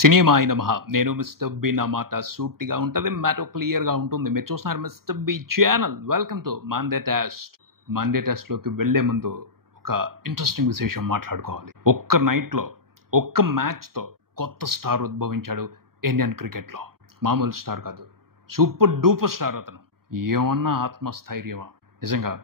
Cinema అయిన మహా నేను మిస్టర్ బి నా మాట సూటిగా ఉంటుంది, మ్యాటర్ క్లియర్గా ఉంటుంది. మీరు చూస్తున్నారు mister B channel. Welcome to Monday test. Monday టెస్ట్లోకి వెళ్లే ముందు ఒక ఇంట్రెస్టింగ్ విశేషం మాట్లాడుకోవాలి. ఒక్క నైట్లో ఒక్క మ్యాచ్తో కొత్త స్టార్ ఉద్భవించాడు ఇండియన్ క్రికెట్లో. మామూలు స్టార్ కాదు, సూపర్ డూపర్ స్టార్. అతను ఏమన్నా ఆత్మస్థైర్యమా? నిజంగా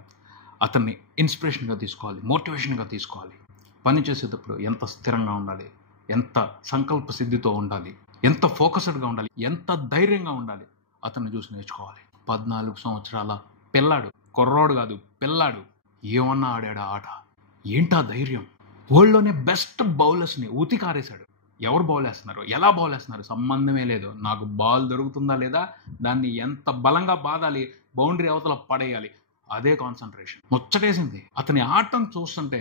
అతన్ని ఇన్స్పిరేషన్గా తీసుకోవాలి, మోటివేషన్గా తీసుకోవాలి. పని చేసేటప్పుడు ఎంత స్థిరంగా ఉండాలి, ఎంత సంకల్ప సిద్ధితో ఉండాలి, ఎంత ఫోకస్డ్గా ఉండాలి, ఎంత ధైర్యంగా ఉండాలి, అతన్ని చూసి నేర్చుకోవాలి. 14 సంవత్సరాల పిల్లాడు, కుర్రోడు కాదు పిల్లాడు, ఏమన్నా ఆడాడు ఆట. ఏంటా ధైర్యం! వరల్డ్లోనే బెస్ట్ బౌలర్స్ని ఉతికారేశాడు. ఎవరు బౌల్ వేస్తున్నారు, ఎలా బౌల్ వేస్తున్నారు సంబంధమే లేదు. నాకు బాల్ దొరుకుతుందా లేదా, దాన్ని ఎంత బలంగా బాదాలి, బౌండరీ అవతల పడేయాలి, అదే కాన్సన్ట్రేషన్. ముచ్చటేసింది. అతని ఆటను చూస్తుంటే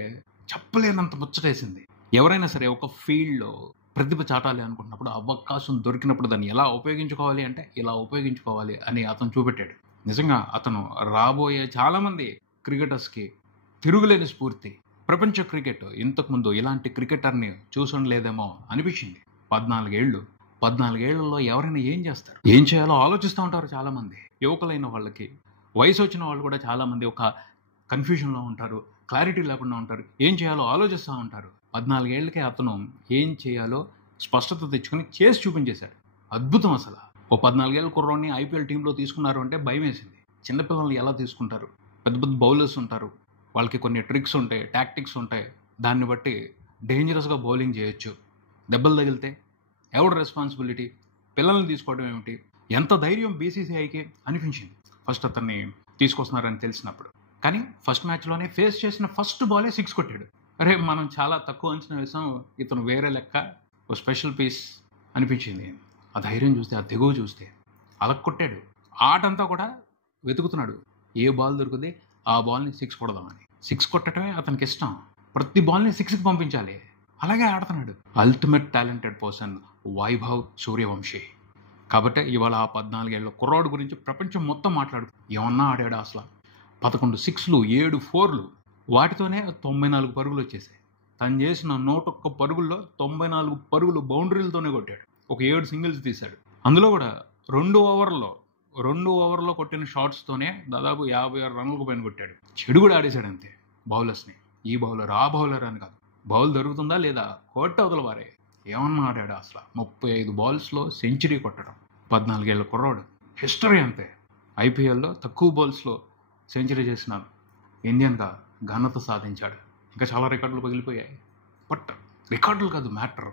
చెప్పలేనంత ముచ్చటేసింది. ఎవరైనా సరే ఒక ఫీల్డ్లో ప్రతిభ చాటాలి అనుకుంటున్నప్పుడు, అవకాశం దొరికినప్పుడు దాన్ని ఎలా ఉపయోగించుకోవాలి అంటే ఇలా ఉపయోగించుకోవాలి అని అతను చూపెట్టాడు. నిజంగా అతను రాబోయే చాలామంది క్రికెటర్స్కి తిరుగులేని స్ఫూర్తి. ప్రపంచ క్రికెట్ ఇంతకుముందు ఇలాంటి క్రికెటర్ని చూసుండలేదేమో అనిపించింది. 14 ఏళ్లలో ఎవరైనా ఏం చేస్తారు, ఏం చేయాలో ఆలోచిస్తూ ఉంటారు చాలామంది. యువకులైన వాళ్ళకి, వయసు వచ్చిన వాళ్ళు కూడా చాలామంది ఒక కన్ఫ్యూజన్లో ఉంటారు, క్లారిటీ లేకుండా ఉంటారు, ఏం చేయాలో ఆలోచిస్తూ ఉంటారు. 14 ఏళ్ళకే అతను ఏం చేయాలో స్పష్టత తెచ్చుకొని చేసి చూపించేశాడు. అద్భుతం అసలు. ఓ 14 ఏళ్ళ కుర్రోడిని ఐపీఎల్ టీంలో తీసుకున్నారు అంటే భయం వేసింది. చిన్నపిల్లల్ని ఎలా తీసుకుంటారు? పెద్ద పెద్ద బౌలర్స్ ఉంటారు, వాళ్ళకి కొన్ని ట్రిక్స్ ఉంటాయి, టాక్టిక్స్ ఉంటాయి. దాన్ని బట్టి డేంజరస్గా బౌలింగ్ చేయొచ్చు. దెబ్బలు తగిలితే ఎవడు రెస్పాన్సిబిలిటీ? పిల్లల్ని తీసుకోవడం ఏమిటి? ఎంత ధైర్యం బీసీసీఐకి అనిపించింది ఫస్ట్ అతన్ని తీసుకొస్తున్నారని తెలిసినప్పుడు. కానీ ఫస్ట్ మ్యాచ్లోనే ఫేస్ చేసిన ఫస్ట్ బాలే 6 కొట్టాడు. అరే, మనం చాలా తక్కువ అంచనా వేసాం, ఇతను వేరే లెక్క, ఓ స్పెషల్ పీస్ అనిపించింది. ఆ ధైర్యం చూస్తే, ఆ తెగువ చూస్తే అలా కొట్టాడు. ఆటంతా కూడా వెతుకుతున్నాడు, ఏ బాల్ దొరికింది ఆ బాల్ని 6 కొడదామని. 6 కొట్టడమే అతనికి ఇష్టం. ప్రతి బాల్ని 6కి పంపించాలి, అలాగే ఆడుతున్నాడు. Ultimate talented person Vaibhav Suryavanshi. కాబట్టి ఇవాళ ఆ 14 ఏళ్ళ కుర్రాడు గురించి ప్రపంచం మొత్తం ఏమన్నా ఆడాడు అసలు. 11 6లు, 7 4లు, వాటితోనే 94 పరుగులు వచ్చేసాయి. తను చేసిన 101 పరుగుల్లో 94 పరుగులు బౌండరీలతోనే కొట్టాడు. ఒక 7 సింగిల్స్ తీశాడు. అందులో కూడా 2 ఓవర్లో కొట్టిన షాట్స్తోనే దాదాపు 56 రన్లకు పైన కొట్టాడు. చెడు కూడా ఆడేశాడు అంతే బౌలర్స్ని. ఈ బౌలర్ ఆ బౌలర్ అని కాదు, బౌల్ దొరుకుతుందా లేదా కొట్ట అవతల వారే. ఏమన్నా ఆడాడు అసలు. 35 బాల్స్లో సెంచరీ కొట్టడం. 14 ఏళ్ళ కుర్రాడు, హిస్టరీ అంతే. ఐపీఎల్లో తక్కువ బాల్స్లో సెంచరీ చేసిన ఇండియన్గా ఘనత సాధించాడు. ఇంకా చాలా రికార్డులు పగిలిపోయాయి. బట్ రికార్డులు కాదు మ్యాటర్,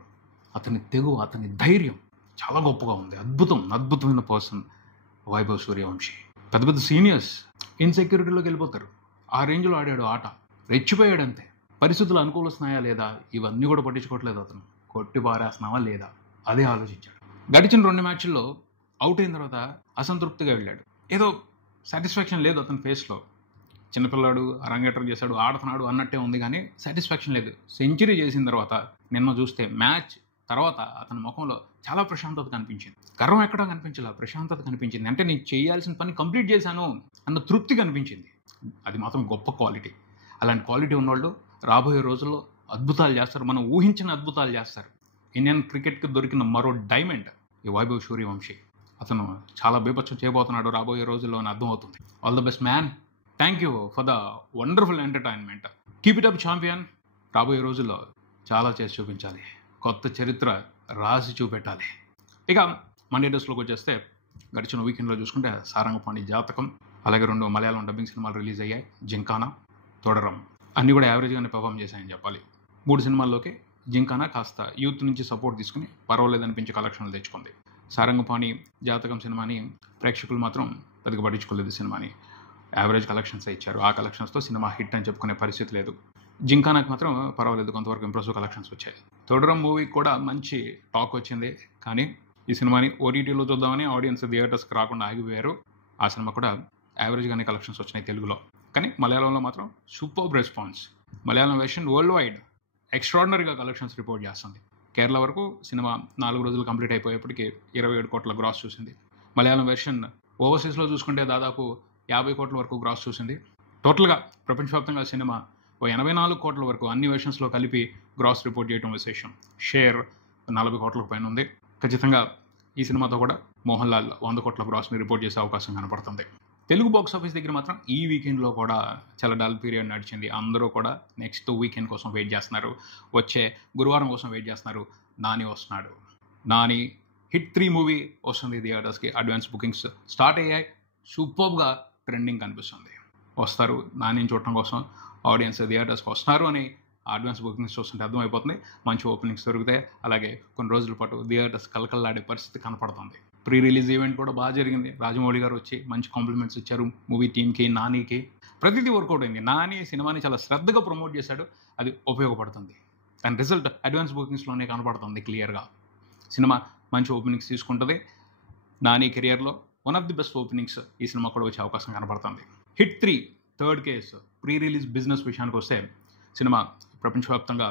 అతని తెగువ, అతని ధైర్యం చాలా గొప్పగా ఉంది. అద్భుతమైన పర్సన్ వైభవ్ సూర్యవంశీ. పెద్ద పెద్ద సీనియర్స్ ఇన్సెక్యూరిటీలోకి వెళ్ళిపోతారు. ఆ రేంజ్లో ఆడాడు ఆట. రెచ్చిపోయాడు అంతే. పరిస్థితులు అనుకూలిస్తున్నాయా లేదా ఇవన్నీ కూడా పట్టించుకోవట్లేదు. అతను కొట్టి పారేస్తున్నావా లేదా అదే ఆలోచించాడు. గడిచిన 2 మ్యాచ్ల్లో అవుట్ అయిన తర్వాత అసంతృప్తిగా వెళ్ళాడు. ఏదో సాటిస్ఫాక్షన్ లేదు అతని ఫేస్లో. చిన్నపిల్లాడు అరంగేట్రం చేశాడు, ఆడుతున్నాడు అన్నట్టే ఉంది, కానీ సాటిస్ఫాక్షన్ లేదు. సెంచరీ చేసిన తర్వాత నిన్న చూస్తే మ్యాచ్ తర్వాత అతని ముఖంలో చాలా ప్రశాంతత కనిపించింది. గర్వం ఎక్కడా కనిపించలా, ప్రశాంతత కనిపించింది. అంటే నేను చేయాల్సిన పని కంప్లీట్ చేశాను అన్న తృప్తి కనిపించింది. అది మాత్రం గొప్ప క్వాలిటీ. అలాంటి క్వాలిటీ ఉన్నవాళ్ళు రాబోయే రోజుల్లో అద్భుతాలు చేస్తారు, మనం ఊహించిన అద్భుతాలు చేస్తారు. ఇండియన్ క్రికెట్కి దొరికిన మరో డైమండ్ ఈ వైభవ్ సూర్యవంశీ. అతను చాలా బీభత్సం చేయబోతున్నాడు రాబోయే రోజుల్లో అని అర్థమవుతుంది. All the best man. Thank you for the wonderful entertainment. Keep it up champion. రాబోయే రోజుల్లో చాలా చేసి చూపించాలి, కొత్త చరిత్ర రాసి చూపెట్టాలి. ఇక మండే డేస్లోకి వచ్చేస్తే గడిచిన వీకెండ్లో చూసుకుంటే సారంగపాణి జాతకం, అలాగే 2 మలయాళం డబ్బింగ్ సినిమాలు రిలీజ్ అయ్యాయి. జింకానా, తోడరం అన్నీ కూడా యావరేజ్గానే పర్ఫామ్ చేశాయని చెప్పాలి. 3 సినిమాల్లోకి జింకానా కాస్త యూత్ నుంచి సపోర్ట్ తీసుకుని పర్వాలేదనిపించి కలెక్షన్లు తెచ్చుకుంది. సారంగపాణి జాతకం సినిమాని ప్రేక్షకులు మాత్రం పెద్దగా పట్టించుకోలేదు. సినిమాని యావరేజ్ కలెక్షన్సే ఇచ్చారు. ఆ కలెక్షన్స్తో సినిమా హిట్ అని చెప్పుకునే పరిస్థితి లేదు. జింకానాకి మాత్రం పర్వాలేదు, కొంతవరకు ఇంప్రెసివ్ కలెక్షన్స్ వచ్చాయి. తోడరం మూవీకి కూడా మంచి టాక్ వచ్చింది, కానీ ఈ సినిమాని ఓటీటీలో చూద్దామని ఆడియన్స్ థియేటర్స్కి రాకుండా ఆగిపోయారు. ఆ సినిమా కూడా యావరేజ్గానే కలెక్షన్స్ వచ్చినాయి తెలుగులో. కానీ మలయాళంలో మాత్రం superb response. Malayalam version world wide ఎక్స్ట్రాడినరీగా కలెక్షన్స్ రిపోర్ట్ చేస్తుంది. కేరళ వరకు సినిమా 4 రోజులు కంప్లీట్ అయిపోయేప్పటికీ 27 కోట్ల గ్రాస్ చూసింది. మలయాళం వెర్షన్ ఓవర్సీస్లో చూసుకుంటే దాదాపు 50 కోట్ల వరకు గ్రాస్ చూసింది. టోటల్గా ప్రపంచవ్యాప్తంగా సినిమా ఓ 84 కోట్ల వరకు అన్ని వెర్షన్స్లో కలిపి గ్రాస్ రిపోర్ట్ చేయడం విశేషం. షేర్ 40 కోట్లకు పైన ఉంది. ఖచ్చితంగా ఈ సినిమాతో కూడా మోహన్ లాల్ 100 కోట్ల గ్రాస్ని రిపోర్ట్ చేసే అవకాశం కనపడుతుంది. తెలుగు బాక్స్ ఆఫీస్ దగ్గర మాత్రం ఈ వీకెండ్లో కూడా చాలా డల్ పీరియడ్ నడిచింది. అందరూ కూడా నెక్స్ట్ వీకెండ్ కోసం వెయిట్ చేస్తున్నారు. వచ్చే గురువారం కోసం వెయిట్ చేస్తున్నారు. నాని వస్తున్నాడు. నాని హిట్ 3 మూవీ వస్తుంది థియేటర్స్కి. అడ్వాన్స్ బుకింగ్స్ స్టార్ట్ అయ్యాయి. సూపర్గా ట్రెండింగ్ కనిపిస్తుంది. వస్తారు నానిని చూడటం కోసం ఆడియన్స్ థియేటర్స్కి వస్తున్నారు అని అడ్వాన్స్ బుకింగ్స్ చూస్తుంటే అర్థమైపోతుంది. మంచి ఓపెనింగ్స్ దొరుకుతాయి. అలాగే కొన్ని రోజుల పాటు థియేటర్స్ కలకల్లాడే పరిస్థితి కనపడుతుంది. ప్రీ రిలీజ్ ఈవెంట్ కూడా బాగా జరిగింది. రాజమౌళి గారు వచ్చి మంచి కాంప్లిమెంట్స్ ఇచ్చారు మూవీ టీమ్కి, నానికి. ప్రతిదీ వర్కౌట్ అయింది. నాని సినిమాని చాలా శ్రద్ధగా ప్రమోట్ చేశాడు. అది ఉపయోగపడుతుంది. దాని రిజల్ట్ అడ్వాన్స్ బుకింగ్స్లోనే కనపడుతుంది క్లియర్గా. సినిమా మంచి ఓపెనింగ్స్ తీసుకుంటుంది. నాని కెరియర్లో one of the best openings ఈ సినిమా కూడా వచ్చే అవకాశం కనపడుతుంది. Hit 3 third case pre release business విషయానికి వస్తే సినిమా ప్రపంచవ్యాప్తంగా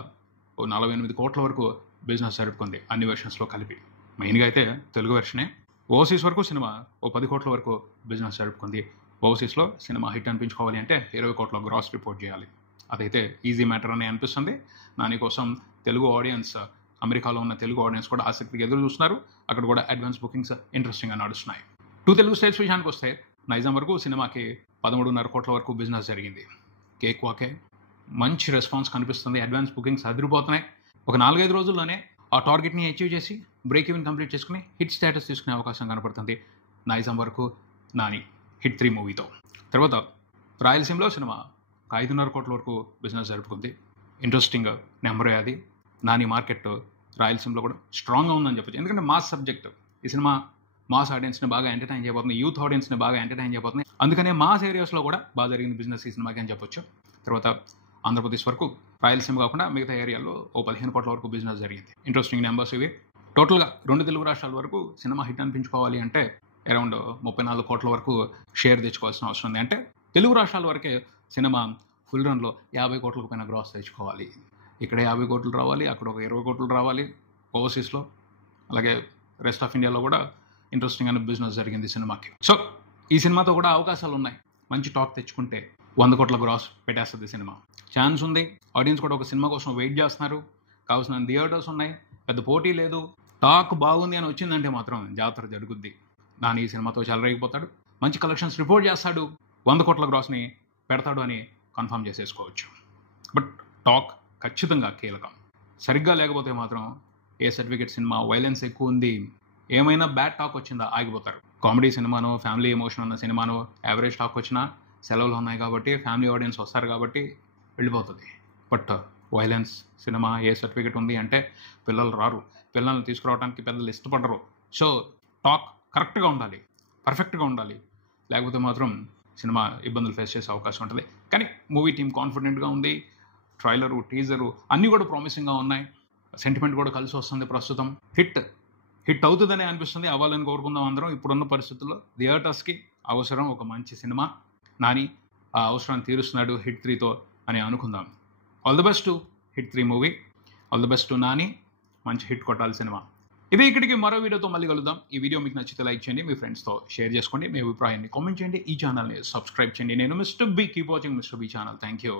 48 కోట్ల వరకు బిజినెస్ జరుపుకుంది అన్ని వెర్షన్స్లో కలిపి. మెయిన్గా అయితే తెలుగు వెర్షనే. ఓవర్సీస్ వరకు సినిమా 10 కోట్ల వరకు బిజినెస్ జరుపుకుంది. ఓవర్సీస్లో సినిమా హిట్ అనిపించుకోవాలి అంటే 20 కోట్ల గ్రాస్ రిపోర్ట్ చేయాలి. అదైతే ఈజీ మ్యాటర్ అని అనిపిస్తుంది. దానికోసం తెలుగు ఆడియన్స్, అమెరికాలో ఉన్న తెలుగు ఆడియన్స్ కూడా ఆసక్తిగా ఎదురు చూస్తున్నారు. అక్కడ కూడా అడ్వాన్స్ బుకింగ్స్ ఇంట్రెస్టింగ్గా నడుస్తున్నాయి. 2 తెలుగు స్టేట్స్ విషయానికి వస్తే నైజాం వరకు సినిమాకి 13.5 కోట్ల వరకు బిజినెస్ జరిగింది. కేక్ వాకే మంచి రెస్పాన్స్ కనిపిస్తుంది. అడ్వాన్స్ బుకింగ్స్ అదిరిపోతున్నాయి. ఒక 4-5 రోజుల్లోనే ఆ టార్గెట్ని అచీవ్ చేసి బ్రేక్ ఈవెన్ కంప్లీట్ చేసుకుని హిట్ స్టేటస్ తీసుకునే అవకాశం కనపడుతుంది నైజాం వరకు నాని హిట్ 3 మూవీతో. తర్వాత రాయలసీమలో సినిమా 5.5 కోట్ల వరకు బిజినెస్ జరుపుకుంది. ఇంట్రెస్టింగ్ నెంబరే అది. నాని మార్కెట్ రాయలసీమలో కూడా స్ట్రాంగ్గా ఉందని చెప్పచ్చు. ఎందుకంటే మాస్ సబ్జెక్ట్. ఈ సినిమా మాస్ ఆడియన్స్ని బాగా ఎంటర్టైన్ చేయబోతుంది. యూత్ ఆడియన్స్ని బాగా ఎంటర్టైన్ చేయబోతుంది. అందుకనే మాస్ ఏరియాస్లో కూడా బాగా జరిగింది బిజినెస్ ఈ సినిమాకి అని చెప్పొచ్చు. తర్వాత ఆంధ్రప్రదేశ్ వరకు రాయలసీమ కాకుండా మిగతా ఏరియాలో 15 కోట్ల వరకు బిజినెస్ జరిగింది. ఇంట్రెస్టింగ్ నెంబర్స్ ఇవి. టోటల్గా 2 తెలుగు రాష్ట్రాల వరకు సినిమా హిట్ అనిపించుకోవాలి అంటే అరౌండ్ 34 కోట్ల వరకు షేర్ తెచ్చుకోవాల్సిన అవసరం ఉంది. అంటే తెలుగు రాష్ట్రాల వరకే సినిమా ఫుల్ రన్లో 50 కోట్లకు పైన గ్రాస్ తెచ్చుకోవాలి. ఇక్కడ 50 కోట్లు రావాలి, అక్కడ ఒక 20 కోట్లు రావాలి ఓవర్సీస్లో. అలాగే రెస్ట్ ఆఫ్ ఇండియాలో కూడా ఇంట్రెస్టింగ్ అనే బిజినెస్ జరిగింది సినిమాకి. సో ఈ సినిమాతో కూడా అవకాశాలు ఉన్నాయి. మంచి టాక్ తెచ్చుకుంటే 100 కోట్ల గ్రాస్ పెట్టేస్తుంది సినిమా. ఛాన్స్ ఉంది. ఆడియన్స్ కూడా ఒక సినిమా కోసం వెయిట్ చేస్తున్నారు. కావాల్సిన థియేటర్స్ ఉన్నాయి. పెద్ద పోటీ లేదు. టాక్ బాగుంది అని వచ్చిందంటే మాత్రం జాతర జరుగుద్ది. నాని ఈ సినిమాతో చెలరేగిపోతాడు. మంచి కలెక్షన్స్ రిపోర్ట్ చేస్తాడు. 100 కోట్ల గ్రాస్ని పెడతాడు అని కన్ఫర్మ్ చేసేసుకోవచ్చు. బట్ టాక్ ఖచ్చితంగా కీలకం. సరిగ్గా లేకపోతే మాత్రం ఏ సర్టిఫికేట్ సినిమా వైలెన్స్ ఎక్కువ ఉంది, ఏమైనా బ్యాడ్ టాక్ వచ్చిందా ఆగిపోతారు. కామెడీ సినిమానో, ఫ్యామిలీ ఎమోషన్ ఉన్న సినిమానో యావరేజ్ టాక్ వచ్చినా సెలవులు ఉన్నాయి కాబట్టి, ఫ్యామిలీ ఆడియన్స్ వస్తారు కాబట్టి వెళ్ళిపోతుంది. But violence cinema A certificate ఉంది అంటే పిల్లలు రారు. పిల్లల్ని తీసుకురావడానికి పెద్దలు ఇష్టపడరు. సో టాక్ కరెక్ట్గా ఉండాలి, పర్ఫెక్ట్గా ఉండాలి. లేకపోతే మాత్రం సినిమా ఇబ్బందులు ఫేస్ చేసే అవకాశం ఉంటుంది. కానీ మూవీ టీం కాన్ఫిడెంట్గా ఉంది. ట్రైలరు, టీజరు అన్నీ కూడా ప్రామిసింగ్గా ఉన్నాయి. సెంటిమెంట్ కూడా కలిసి వస్తుంది. ప్రస్తుతం హిట్ అవుతుందని అనిపిస్తుంది. అవ్వాలని కోరుకుందాం అందరం. ఇప్పుడున్న పరిస్థితుల్లో థియేటర్స్కి అవసరం ఒక మంచి సినిమా. నాని ఆ అవసరాన్ని తీరుస్తున్నాడు హిట్ 3తో అని అనుకుందాం. All the best to hit 3 movie. All the best to Nani. మంచి హిట్ కొట్టాలి సినిమా. ఇది ఇక్కడికి మరో వీడియోతో మళ్ళీ కలుద్దాం. ఈ వీడియో మీకు నచ్చితే లైక్ చేయండి, మీ ఫ్రెండ్స్తో షేర్ చేసుకోండి, మీ అభిప్రాయాన్ని కామెంట్ చేయండి, ఈ ఛానల్ని సబ్స్క్రైబ్ చేయండి. నేను mister B. Keep watching mister B channel. Thank you.